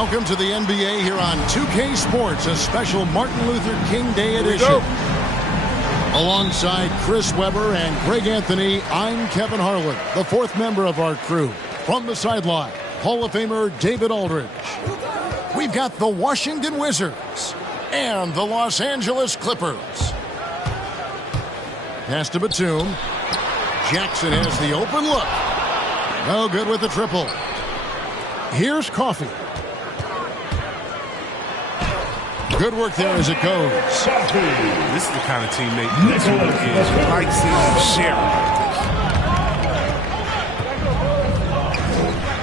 Welcome to the NBA here on 2K Sports, a special Martin Luther King Day edition. Alongside Chris Webber and Greg Anthony, I'm Kevin Harlan, the fourth member of our crew. From the sideline, Hall of Famer David Aldridge. We've got the Washington Wizards and the Los Angeles Clippers. Pass to Batum. Jackson has the open look. No good with the triple. Here's Coffey. Good work there as it goes. This is the kind of teammate that you like seeing them share.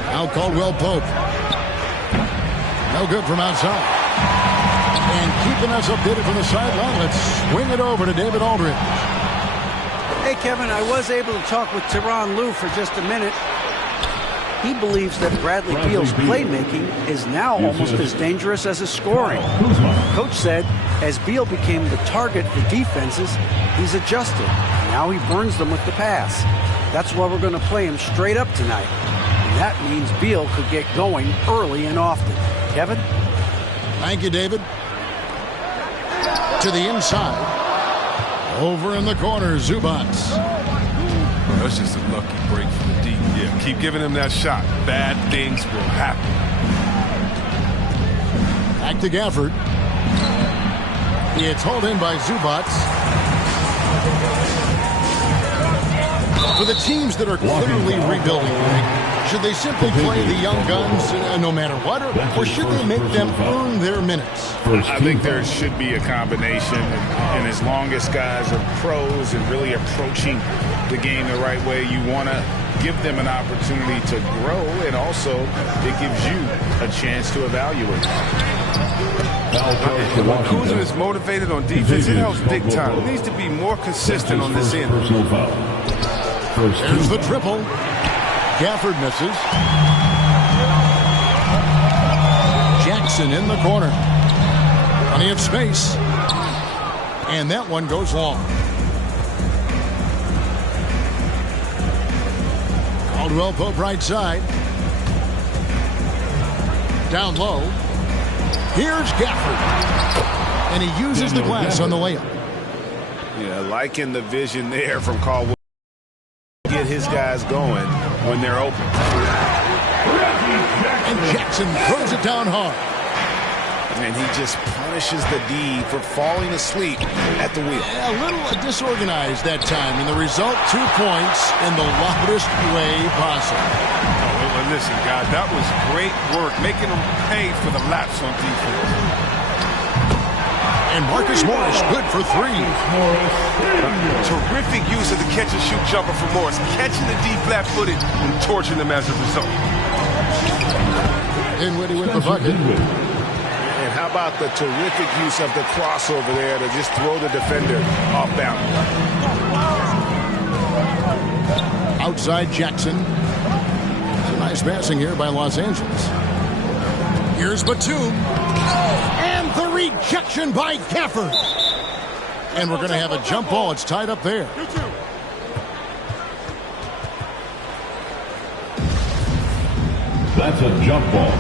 Now Caldwell Pope. No good from outside. And keeping us updated from the sideline, let's swing it over to David Aldridge. Hey, Kevin, I was able to talk with Tyronn Lue for just a minute. He believes that Bradley Beal's playmaking is now almost as dangerous as his scoring. Coach said as Beal became the target for defenses, he's adjusted. Now he burns them with the pass. That's why we're going to play him straight up tonight. And that means Beal could get going early and often. Kevin? Thank you, David. To the inside. Over in the corner, Zubac. Well, that's just a lucky break for the D. Yeah, keep giving him that shot. Bad things will happen. Back to Gafford. It's hauled in by Zubac. For the teams that are clearly rebuilding, should they simply play the young guns no matter what, or should they make them earn their minutes? I think there should be a combination, and as long as guys are pros and really approaching the game the right way, you want to give them an opportunity to grow, and also it gives you a chance to evaluate. When Kuzma is motivated on defense, it helps big time. He needs to be more consistent on this end. There's the triple. Gafford misses. Jackson in the corner. Plenty of space. And that one goes long. Caldwell Pope right side. Down low. Here's Gafford. And he uses the glass on the layup. Yeah, liking the vision there from Caldwell. Get his guys going when they're open. And Jackson throws it down hard. And he just punishes the D for falling asleep at the wheel. A little disorganized that time, and the result, 2 points in the loudest way possible. Oh, well, listen, guys, that was great work, making them pay for the laps on defense. And Marcus Morris, good for 3. Terrific use of the catch-and-shoot jumper for Morris, catching the D flat-footed and torching them as a result. Dinwiddie with the bucket. And how about the terrific use of the crossover there to just throw the defender off balance. Outside Jackson. Some nice passing here by Los Angeles. Here's Batum. And the rejection by Gafford. And we're going to have a jump ball. It's tied up there. That's a jump ball.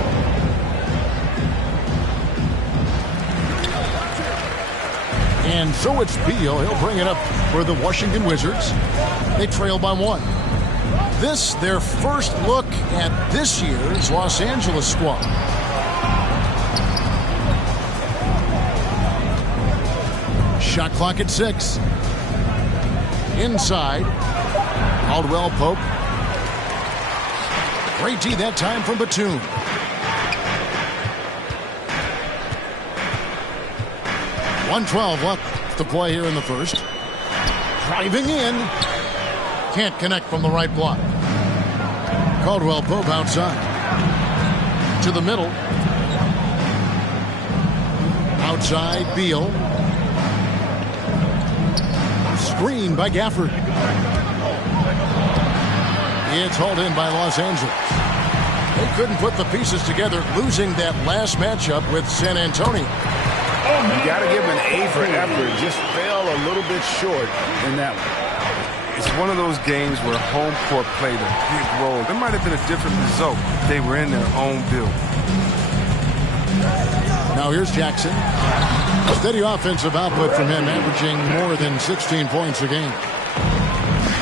And so it's Beal. He'll bring it up for the Washington Wizards. They trail by 1. This, their first look at this year's Los Angeles squad. Shot clock at 6. Inside. Caldwell Pope. Great D that time from Batum. .112 left to play here in the first. Driving in. Can't connect from the right block. Caldwell Pope outside. To the middle. Outside Beal. Screen by Gafford. It's hauled in by Los Angeles. They couldn't put the pieces together, losing that last matchup with San Antonio. You got to give him an A for effort. Just fell a little bit short in that one. It's one of those games where home court played a big role. It might have been a different result if they were in their own building. Now here's Jackson. Steady offensive output from him, averaging more than 16 points a game.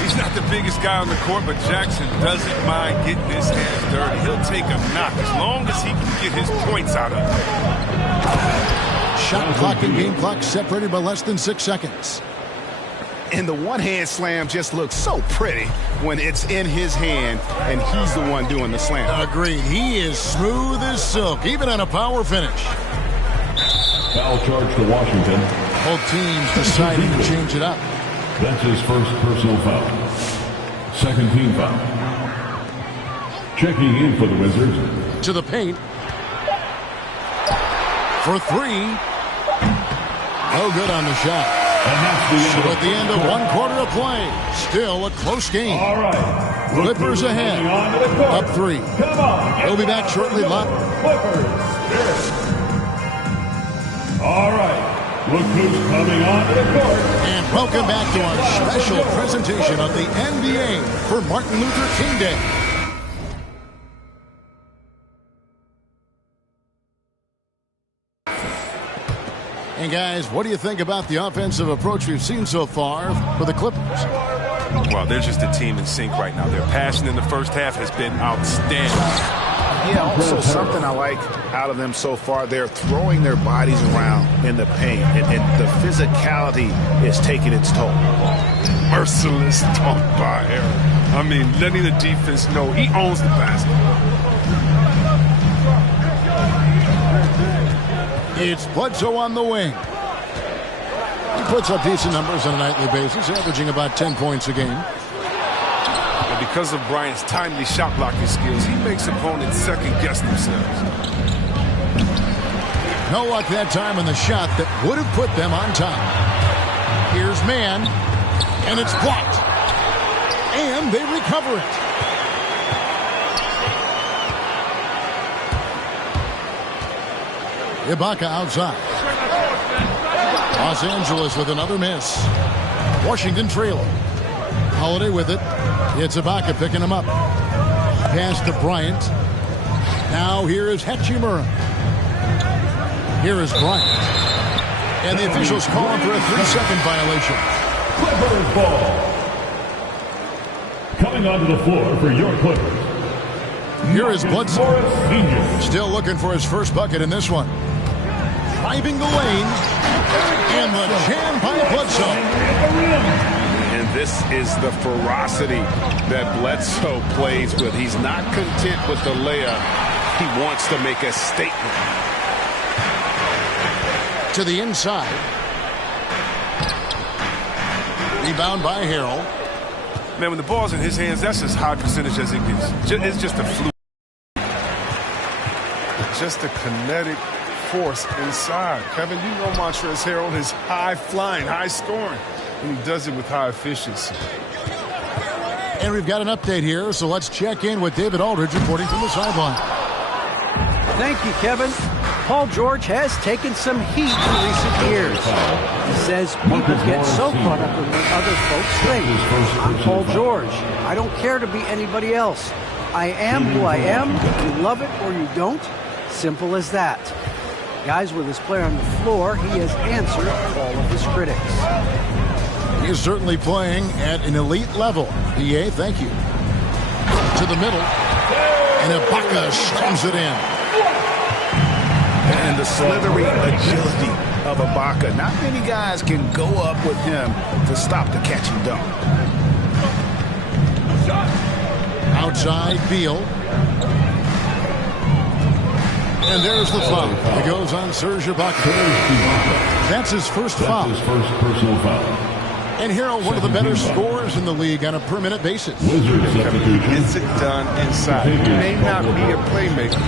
He's not the biggest guy on the court, but Jackson doesn't mind getting his hands dirty. He'll take a knock as long as he can get his points out of it. Shot clock and game clock separated by less than 6 seconds. And the one-hand slam just looks so pretty when it's in his hand and he's the one doing the slam. Agreed. He is smooth as silk, even on a power finish. Foul charge to Washington. Both teams deciding to change it up. That's his first personal foul. Second team foul. Checking in for the Wizards. To the paint. For three. No good on the shot. And that's the end So at the end of 1 quarter of play, still a close game. All right. Clippers ahead. Up 3. Come on. We'll be back shortly. Clippers. All right. Look who's coming onto the court. And welcome back to our special presentation of the NBA for Martin Luther King Day. And guys, what do you think about the offensive approach we've seen so far for the Clippers? Well, they're just a team in sync right now. Their passion in the first half has been outstanding. Yeah, also something I like out of them so far, they're throwing their bodies around in the paint, and the physicality is taking its toll. Merciless dunk by Aaron. I mean, letting the defense know he owns the basket. It's Bledsoe on the wing. He puts up decent numbers on a nightly basis, averaging about 10 points a game. And because of Bryant's timely shot blocking skills, he makes opponents second-guess themselves. No luck that time on the shot that would have put them on top. Here's man, and it's blocked. And they recover it. Ibaka outside. Los Angeles with another miss. Washington trailing. Holiday with it. It's Ibaka picking him up. Pass to Bryant. Now here is Hachimura. Here is Bryant. And the officials call him for a 3-second violation. Clippers ball. Coming onto the floor for your Clippers. Here is Bledsoe. Senior. Still looking for his first bucket in this one. Driving the lane. And the jam by Bledsoe. And this is the ferocity that Bledsoe plays with. He's not content with the layup. He wants to make a statement. To the inside. Rebound by Harrell. Man, when the ball's in his hands, that's as high percentage as it gets. It's just a fluke. Just a kinetic force inside. Kevin, you know Montrezl Harrell is high-flying, high-scoring, and he does it with high efficiency. And we've got an update here, so let's check in with David Aldridge reporting from the sideline. Thank you, Kevin. Paul George has taken some heat in recent years. He says people get so caught up in what other folks think. I'm Paul George. I don't care to be anybody else. I am who I am. You love it or you don't. Simple as that. Guys, with his player on the floor, he has answered all of his critics. He is certainly playing at an elite level. PA, thank you. To the middle. And Ibaka slams it in. And the slithery agility of Ibaka. Not many guys can go up with him to stop the catch and dunk. Outside, Beal. And there's the foul. It goes on Serge Ibaka. That's his first foul. That's his first personal foul. And Harrell, one of the better scorers in the league on a per-minute basis. Wizards substitution. Gets it done inside. He may not be a playmaker,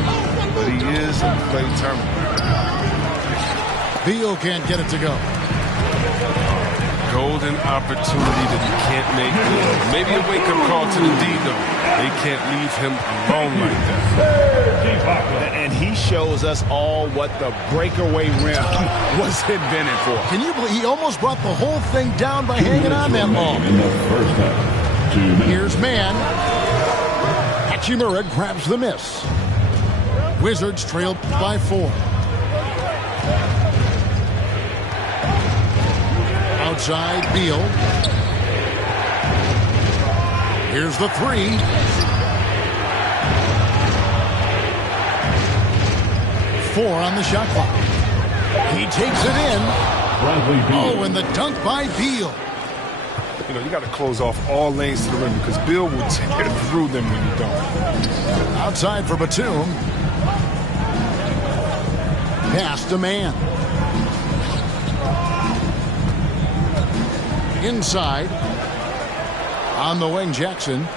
but he is a play terminator. Beal can't get it to go. Golden opportunity that he can't make good. Maybe a wake-up call to the D, though. They can't leave him alone like that. And he shows us all what the breakaway rim was invented for. Can you believe he almost brought the whole thing down by hanging on that long? In the first half. 2 minutes. Here's man. Hachimura grabs the miss. Wizards trail by 4. Outside Beal. Here's the three. Four on the shot clock. He takes it in. Oh, and the dunk by Beal. You know, you got to close off all lanes to the rim because Bill will tear through them when you don't. Outside for Batum. Pass to man. Inside. On the wing, Jackson.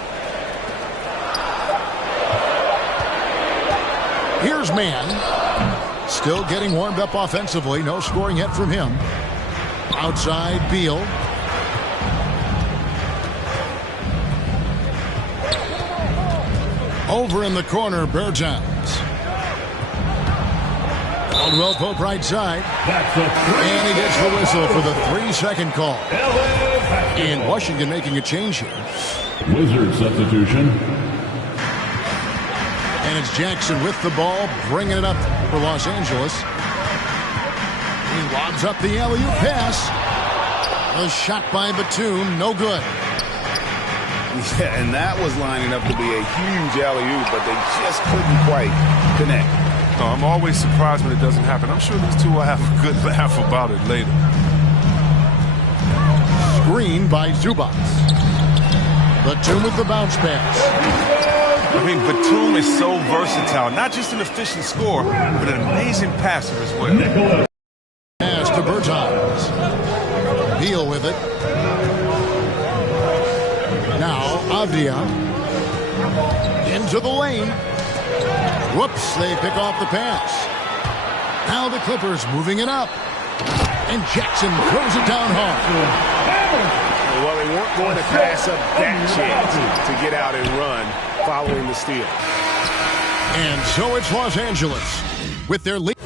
Here's man. Still getting warmed up offensively. No scoring yet from him. Outside Beal. Over in the corner, Bertans. Caldwell Pope right side. And he gets the whistle for the 3-second call. And Washington making a change here. Wizard substitution. And it's Jackson with the ball, bringing it up for Los Angeles. He lobs up the alley-oop pass. A shot by Batum, no good. Yeah, and that was lining up to be a huge alley-oop, but they just couldn't quite connect. No, I'm always surprised when it doesn't happen. I'm sure these two will have a good laugh about it later. Screen by Zubac. Batum with the bounce pass. I mean, Batum is so versatile. Not just an efficient scorer, but an amazing passer as well. Pass to Bertans. Beal with it. Now, Avdia. Into the lane. Whoops, they pick off the pass. Now the Clippers moving it up. And Jackson throws it down hard. Well, they weren't going to pass up that chance to get out and run following the steal. And so it's Los Angeles with their lead.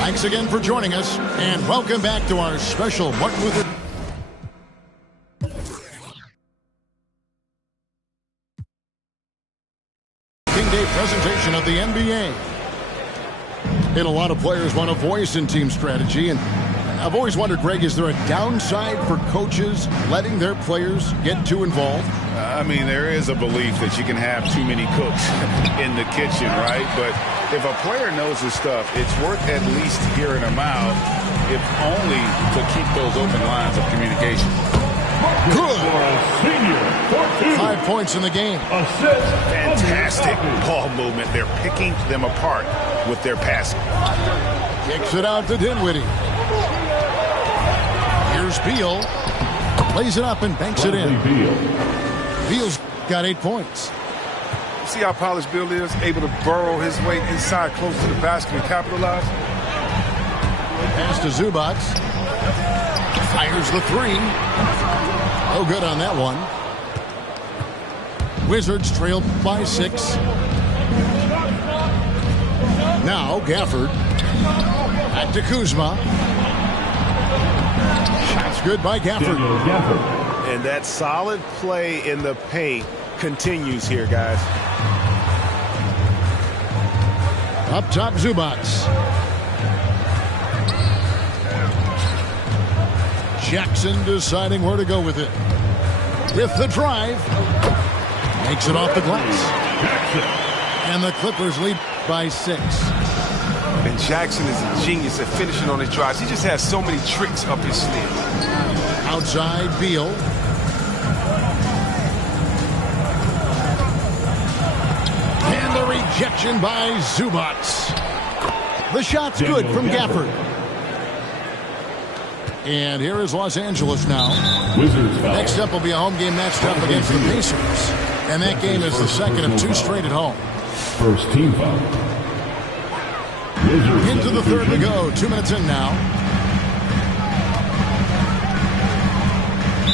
Thanks again for joining us, and welcome back to our special Martin Luther King Day presentation of the NBA. And a lot of players want a voice in team strategy, and I've always wondered, Greg, is there a downside for coaches letting their players get too involved? I mean, there is a belief that you can have too many cooks in the kitchen, right? But if a player knows his stuff, it's worth at least hearing him out, if only to keep those open lines of communication. Good. 5 points in the game. Fantastic ball movement. They're picking them apart with their passing. Kicks it out to Dinwiddie. Here's Beal. Plays it up and banks it in. Beal's got 8 points. See how polished Bill is? Able to burrow his way inside, close to the basket and capitalize. Pass to Zubac. Fires the three. No good on that one. Wizards trailed by 6. Now Gafford. Back to Kuzma. Shots good by Gafford. And that solid play in the paint continues here, guys. Up top, Zubac. Jackson deciding where to go with it. With the drive. Makes it off the glass. And the Clippers lead by 6. And Jackson is a genius at finishing on his drives. He just has so many tricks up his sleeve. Outside Beal. And the rejection by Zubac. The shot's good from Gafford. And here is Los Angeles now. Wizards foul. Next up will be a home game matched up against the Pacers. And that game is the second of 2 straight at home. First team foul. Wizards Into the third to go. 2 minutes in now.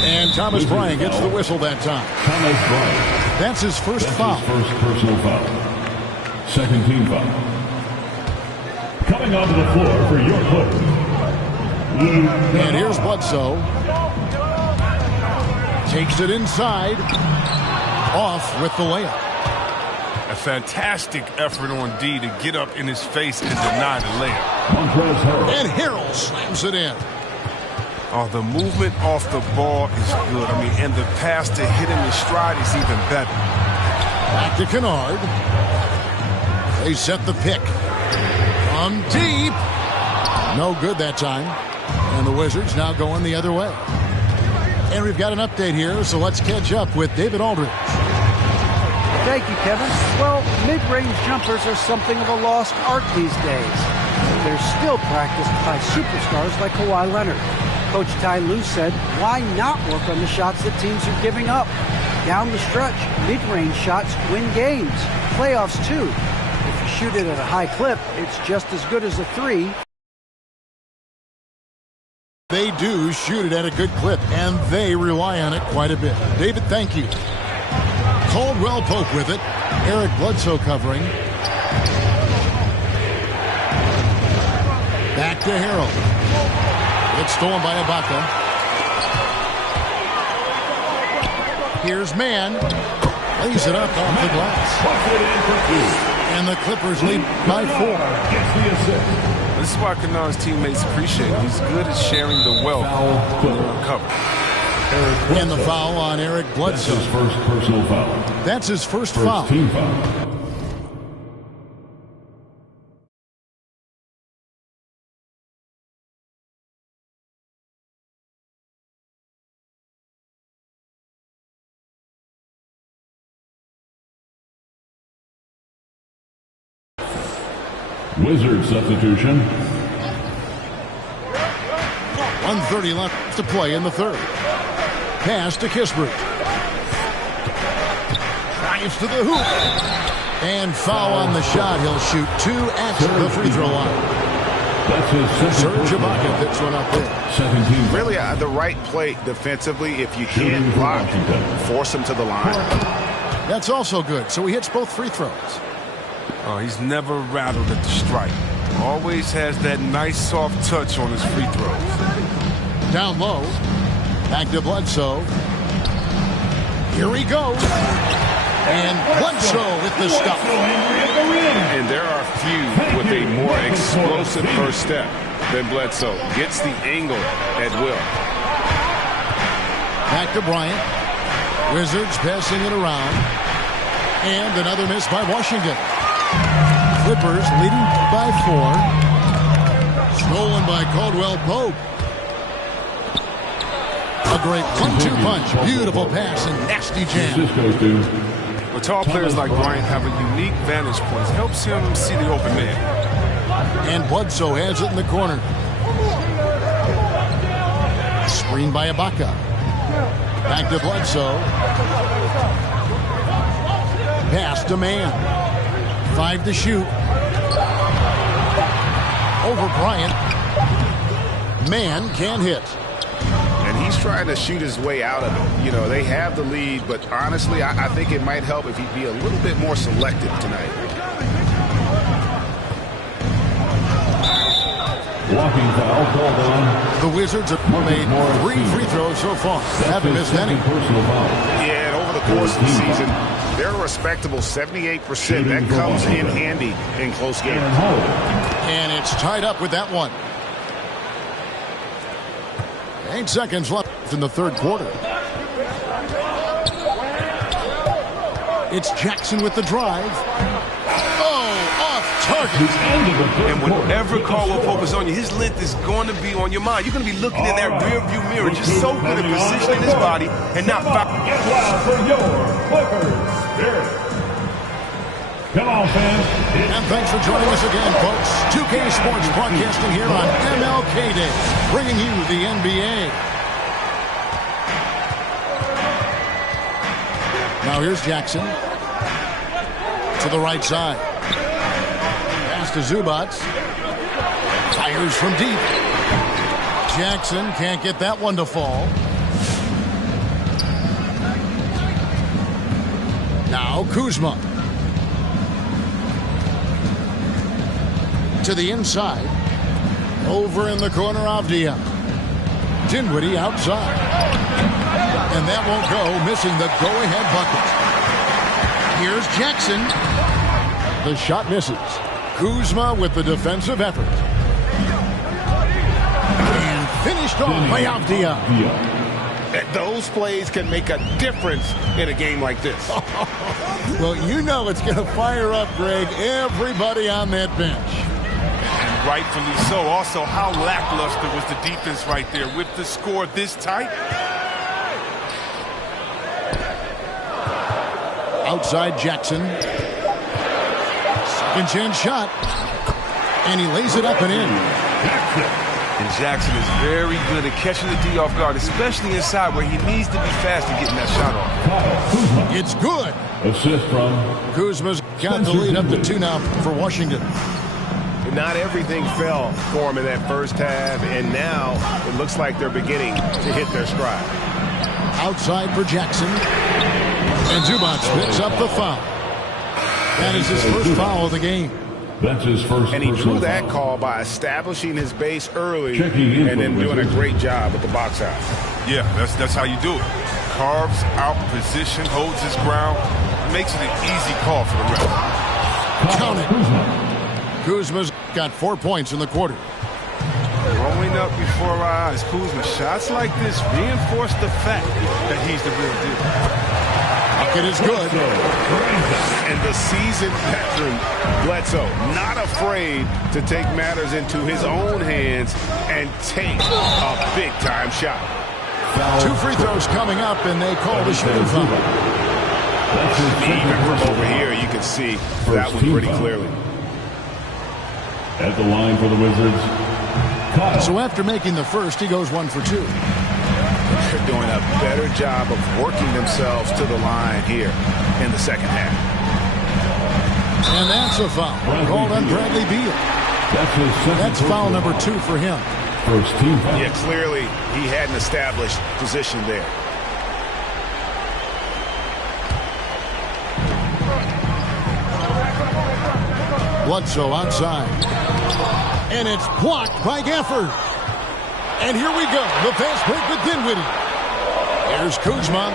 And Thomas Bryant gets the whistle that time. Thomas Bryant. That's his first foul. His first personal foul. Second team foul. Coming onto the floor for your Clippers. And here's Bledsoe. Takes it inside. Off with the layup. A fantastic effort on D to get up in his face and deny the layup. And Harrell slams it in. Oh, the movement off the ball is good. I mean, and the pass to hit him in stride is even better. Back to Kennard. They set the pick. From deep. No good that time. And the Wizards now going the other way. And we've got an update here, so let's catch up with David Aldridge. Thank you, Kevin. Well, mid-range jumpers are something of a lost art these days. They're still practiced by superstars like Kawhi Leonard. Coach Ty Lue said, why not work on the shots that teams are giving up? Down the stretch, mid-range shots win games. Playoffs, too. If you shoot it at a high clip, it's just as good as a three. They do shoot it at a good clip, and they rely on it quite a bit. David, thank you. Caldwell Pope with it. Eric Bledsoe covering. Back to Harrell. It's stolen by Ibaka. Here's Mann. Lays it up off the glass. And the Clippers lead by 4. This is why Kennard's teammates appreciate him. He's good at sharing the wealth when they're uncovered. And the foul on Eric Bledsoe. That's his first personal foul. That's his first foul. Team foul. Wizard substitution. 1:30 left to play in the third. Pass to Kispert. Drives to the hoop. And foul on the shot. He'll shoot 2 at the free throw line. That's his Serge Ibaka picks one up there. 17. Really, the right play defensively. If you can't block, force him to the line. That's also good. So he hits both free throws. Oh, he's never rattled at the stripe. Always has that nice soft touch on his free throws. Down low. Back to Bledsoe. Here he goes. And Bledsoe with the stop. And there are few with a more explosive first step than Bledsoe. Gets the angle at will. Back to Bryant. Wizards passing it around. And another miss by Washington. Clippers leading by 4. Stolen by Caldwell Pope. A great 1-2 punch. Beautiful pass and nasty jam. But tall players like Bryant have a unique vantage point. It helps him see the open man. And Bledsoe has it in the corner. Screen by Ibaka. Back to Bledsoe. Pass to Mann. 5 to shoot. Over Bryant. Mann can't hit. And he's trying to shoot his way out of it. You know, they have the lead, but honestly, I think it might help if he'd be a little bit more selective tonight. Walking foul called on. The Wizards have made 3 free throws so far. Haven't missed any. Personal foul. Yeah, and over the course of the season, they're a respectable 78%. That comes in handy in close games. And it's tied up with that one. 8 seconds left in the third quarter. It's Jackson with the drive. Oh, off target. And whenever Caldwell Pope is on you, his length is going to be on your mind. You're going to be looking in that rear view mirror, just so good at positioning his body and not foul. Get loud for your Clippers spirit. Come on, fans. And thanks for joining us again, folks. 2K Sports broadcasting here on MLK Day, bringing you the NBA. Now here's Jackson. To the right side. Pass to Zubac. Fires from deep. Jackson can't get that one to fall. Now Kuzma. To the inside. Over in the corner, Avdia. Dinwiddie outside. And that won't go, missing the go-ahead bucket. Here's Jackson. The shot misses. Kuzma with the defensive effort. And finished off by Avdia. Those plays can make a difference in a game like this. Well, you know it's going to fire up, Greg, everybody on that bench. And rightfully so. Also, how lackluster was the defense right there with the score this tight? Outside Jackson. Second chance shot. And he lays it up and in. And Jackson is very good at catching the D off guard, especially inside where he needs to be fast in getting that shot off. It's good. Assist from Kuzma's got the lead up to 2 now for Washington. Not everything fell for him in that first half, and now it looks like they're beginning to hit their stride. Outside for Jackson. And Zubac picks up the foul. That is his first foul of the game. That's his first. And he drew that call by establishing his base early and then doing a great job at the box out. Yeah, that's how you do it. Carves out position, holds his ground, makes it an easy call for the ref. Count it. Kuzma's got 4 points in the quarter. Growing up before our eyes, Kuzma, shots like this reinforce the fact that he's the real deal. Bucket is good. And the seasoned veteran, Bledsoe, not afraid to take matters into his own hands and take a big-time shot. 2 free throws coming up, and they call the shooting foul. Even from over here, you can see that one pretty clearly. At the line for the Wizards, Kyle. So after making the first, he goes 1 for 2. They're doing a better job of working themselves to the line here in the second half. And that's a foul called on Bradley Beal. That's foul number 2 for him. First team foul. Yeah, clearly he had an established position there. Bledsoe outside. And it's blocked by Gafford. And here we go. The fast break with Dinwiddie. Here's Kuzma.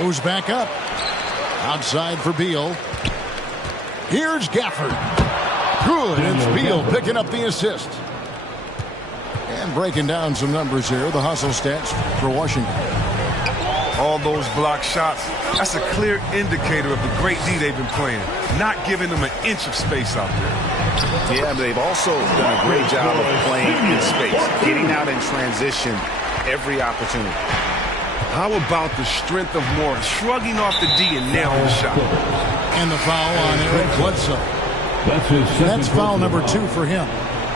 Goes back up. Outside for Beal. Here's Gafford. Good. It's Beal picking up the assist. And breaking down some numbers here. The hustle stats for Washington. All those block shots, that's a clear indicator of the great D they've been playing. Not giving them an inch of space out there. Yeah, they've also done a great job of playing in space, getting out in transition every opportunity. How about the strength of Morris, shrugging off the D and nailing the shot. And the foul on Eric Bledsoe. That's foul number 2 for him.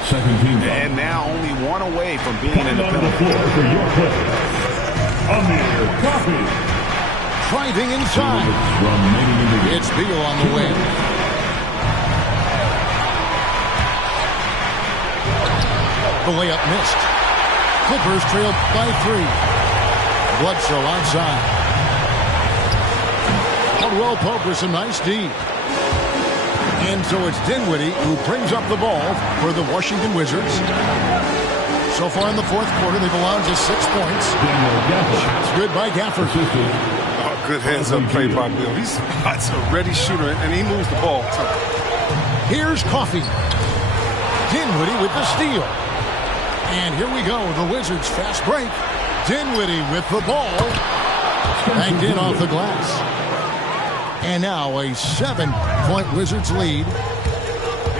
Second team foul. And now only 1 away from being in the penalty. For your player, Amir Coffey. Driving inside. It's Beal on the wing. The layup missed. Clippers trail by 3. Bledsoe outside. Caldwell Pope with some nice D. And so it's Dinwiddie who brings up the ball for the Washington Wizards. So far in the fourth quarter, they've allowed just 6 points. Shots good by Gafford. Oh, good hands-up play by Bill. He's a ready shooter, and he moves the ball, too. Here's Coffey. Dinwiddie with the steal. And here we go, the Wizards fast break. Dinwiddie with the ball. Banged in off the glass. And now a 7-point Wizards lead.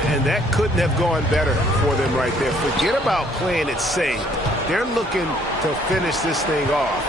And that couldn't have gone better for them right there. Forget about playing it safe. They're looking to finish this thing off.